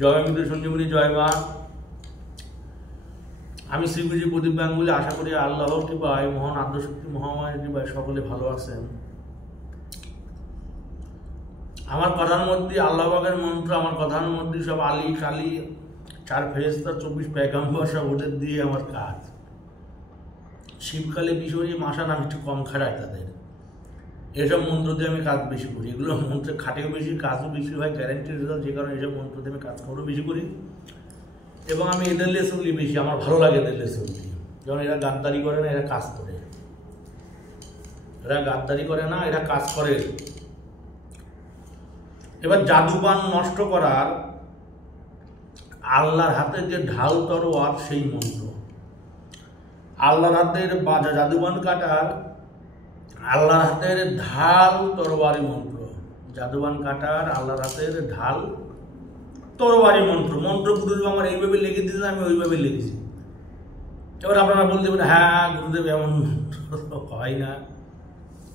জয় মৃত সঞ্জীবনী, জয় মা। আমি শ্রীগুরু প্রদীপ গাঙ্গুলি। আশা করি আল্লাহর কৃপায়, মহান আদ্যশক্তি মহামায়ের কৃপায় সকলে ভালো আছেন। আমার কথার মধ্যে আল্লাহ পাকের মন্ত্র, আমার কথার মধ্যে সব আলী কালী 4 ফেরেশতা 24 পয়গম্বর সব ওদের দিয়ে আমার কাজ। শীতকালে বিষয় মাসা নাম একটু কম খারাপ তাদের, এসব মন্ত্র দিয়ে আমি কাজ বেশি করি। এগুলো মন্ত্রে খাটেও বেশি, কাজও বেশি হয়, গ্যারান্টি রেজাল্ট। যে কারণে এসব মন্ত্র দিয়ে আমি কাজ করও বেশি করি এবং আমি এদের লেসনলি বেশি, আমার ভালো লাগে এদের লেসনলি। যেমন এরা গাদ্দারি করে না, এরা কাজ করে। এরা গাদ্দারি করে না, এরা কাজ করে। এবার জাদুবান নষ্ট করার আল্লাহর হাতে যে ঢাল তরোয়ার সেই মন্ত্র, আল্লাহর হাতের জাদুবান কাটার আল্লাহর হাতের ঢাল তরবারি মন্ত্র, জাদুবান কাটার আল্লাহর হাতের ঢাল তরবারি মন্ত্র। মন্ত্র গুরুদেব আমার এইভাবে লিখে দিয়েছে, আমি ওইভাবে লিখেছি। এবার আপনারা বলতে পারেন, হ্যাঁ গুরুদেব এমন হয় না,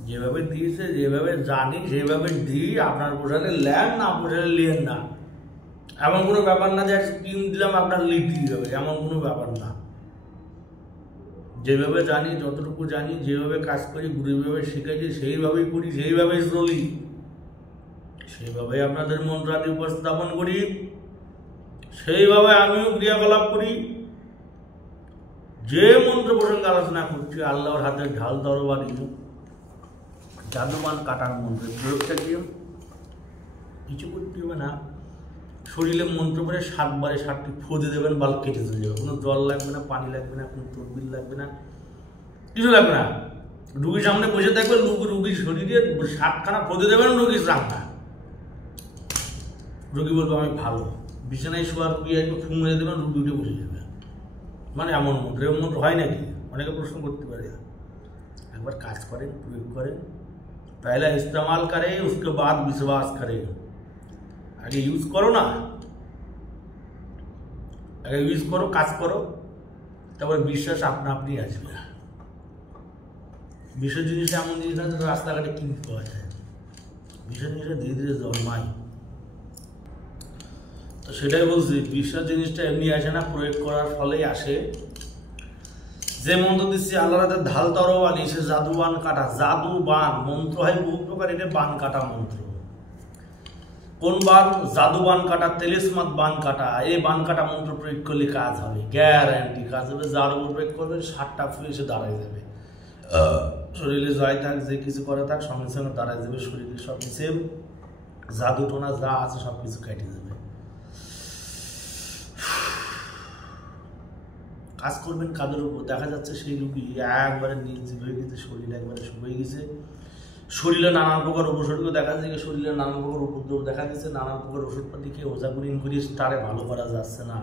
যেভাবে দিয়েছে, যেভাবে জানি সেভাবে দিই। আপনার পোশাকে লেন না, পোশাকে লিয়েন না, এমন কোনো ব্যাপার না যে স্কিম দিলাম আপনার লিখতেই হবে, এমন কোনো ব্যাপার না। যেভাবে জানি, যতটুকু জানি, যেভাবে কাজ করি, গুরুভাবে শিখেছি সেইভাবেই করি, সেইভাবেই চলি, সেইভাবে আপনাদের মন্ত্রাদি উপস্থাপন করি, সেইভাবে আমিও ক্রিয়াকলাপ করি। যে মন্ত্র প্রসঙ্গে আলোচনা করছি, আল্লাহর হাতের ঢাল তরবারি জাদুবান কাটার মন্ত্রের প্রয়োগটা কি? কিছু করতে হবে না, শরীরে মন্ত্র করে 7 বারে 7টি ফোঁদে দেবেন, বাল কেটে চলে যাবে। কোনো জল লাগবে না, পানি লাগবে না, কোনো তদবির লাগবে না, কিছু লাগবে না। রুগীর সামনে বসে থাকবে, রুগীর শরীরে 7খানা ফোঁদে দেবেন, রুগীর সামনে। রুগী বলবে আমি ভালো। বিছানায় শোয়ার রুগী একটু ফু মেরে দেবেন, রুগী উঠে বসে যাবে। মানে এমন মন্ত্র, এমন মন্ত্র হয় নাকি? অনেকে প্রশ্ন করতে পারে। একবার কাজ করেন, প্রয়োগ করেন। पहला इस्तेमाल करे, उसके बाद विश्वास करे। আগে ইউজ করো না, আগে ইউজ করো, কাজ করো, তারপর বিশ্বাস আপনা আপনি আসবে। বিশ্বাস জিনিসটা এমন জিনিস না যেটা রাস্তাঘাটে কিনতে পাওয়া যায়। বিশ্বাস জিনিসটা ধীরে ধীরে জন্মায়। তো সেটাই বলছি, বিশ্বাস জিনিসটা এমনি আসে না, প্রয়োগ করার ফলেই আসে। যে মন্ত্র দিচ্ছি আল্লাহর হাতে ঢাল তরবারি, সে জাদুবান কাটা। জাদুবান মন্ত্র হয় বহু প্রকার, এটা বান কাটা মন্ত্র। কোন বান? জাদুবান কাটা, তেলিসমাত বান কাটা। এই বান কাটা মন্ত্র প্রয়োগ করলে কাজ হবে, গ্যারান্টি কাজ হবে। যার উপর প্রয়োগ করবে 7টা ফুল এসে দাঁড়ায় যাবে। শরীরে জয় থাক, যে কিছু করে থাক, সঙ্গে সঙ্গে দাঁড়ায় যাবে। শরীরে সব কিছু জাদু টোনা যা আছে সব কিছু কেটে যাবে। কাজ করবেন কাদের উপর? দেখা যাচ্ছে সেই রুগী একবারে নির্জীব হয়ে গেছে, শরীর একবারে শুকিয়ে গেছে, শরীরে নানান প্রকার উপসর্গ দেখা যাচ্ছে, শরীরে নানান প্রকার উপদ্রব দেখা দিচ্ছে, নানান প্রকার ওষুধপাতি খেয়ে ওঝাগুড়িন করিয়ে তারে ভালো করা যাচ্ছে না,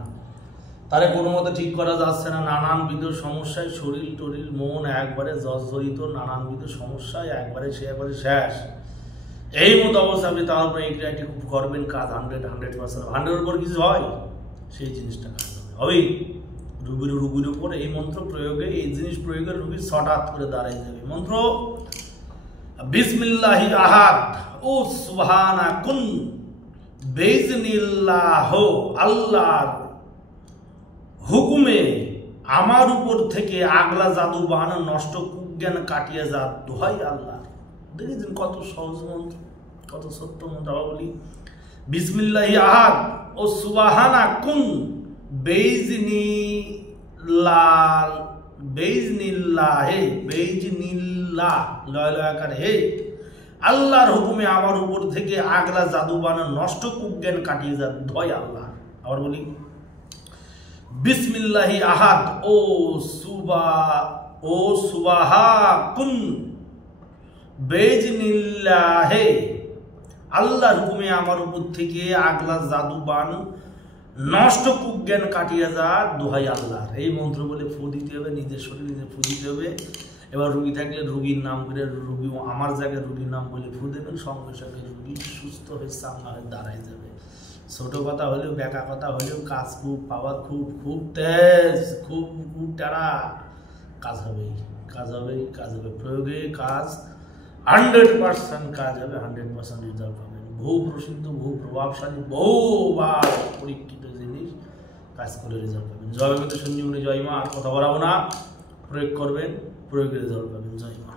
তারে কোনো মতো ঠিক করা যাচ্ছে না। নানানবিধ সমস্যায় শরীর টরিল মন একবারে জর্জরিত, নানানবিধ সমস্যায় একবারে সে একবারে শেষ। এই মতো অবস্থা আপনি তার উপরে এই ক্রিয়াটি খুব করবেন, কাজ 100%। 100-এর উপর কিছু হয়, সেই জিনিসটা কাজ হবেই। রুগীর উপর এই মন্ত্র প্রয়োগে, এই জিনিস প্রয়োগে রুগী হঠাৎ করে দাঁড়াই যাবে। মন্ত্র বিসমিল্লাহি আহাদ ও সুবহানা কুন বিইজনিল্লাহ। আল্লাহর হুকুমে আমার উপর থেকে আগলা জাদু বান নষ্ট কুজ্ঞান কাটিয়ে যা, দোহাই আল্লাহ। দেখেছেন কত সহজ মন্ত্র, কত সত্য মন্ত্র। বলি বিসমিল্লাহি আহাদ ও সুবহানা কুন হে, আল্লাহর হুকুমে আমার উপর থেকে আগলা জাদুবান নষ্ট কুজ্ঞান কাটিয়ে যা, ধয় আল্লাহ। আবার বলি বিসমিল্লাহি আহাদ ও সুবাহা কুন বেইজনিল্লাহে। আল্লাহর হুকুমে আমার উপর থেকে আগলা জাদুবান নষ্ট কুজ্ঞান কাটিয়ে যা, দোহাই আল্লাহর। এই মন্ত্র বলে ফু দিতে হবে, নিজের শরীর নিজে ফু দিতে হবে। এবার রুগী থাকলে রুগীর নাম করে, রুগী আমার জায়গায় রুগীর নাম বলে ফু দেবেন, সঙ্গে সঙ্গে রুগী সুস্থ হয়ে সামনে দাঁড়ায় যাবে। ছোট কথা হলেও, ব্যাকা কথা হলেও, কাজ খুব, পাওয়ার খুব, খুব তেজ, খুব খুব টাড়া, কাজ হবেই, কাজ হবেই, কাজ হবে। প্রয়োগে কাজ 100% কাজ হবে, 100% রেজাল্ট পাবেন। বহু প্রসিদ্ধ, বহু প্রভাবশালী, বহুবার পরীক্ষিত জিনিস কাজ করে রেজাল্ট পাবেন। জয় মাতা সঞ্জীবনী, জয় মা। আর কথা বলাবো না, প্রয়োগ করবেন, প্রয়োগের রেজাল্ট পাবেন। জয় মা।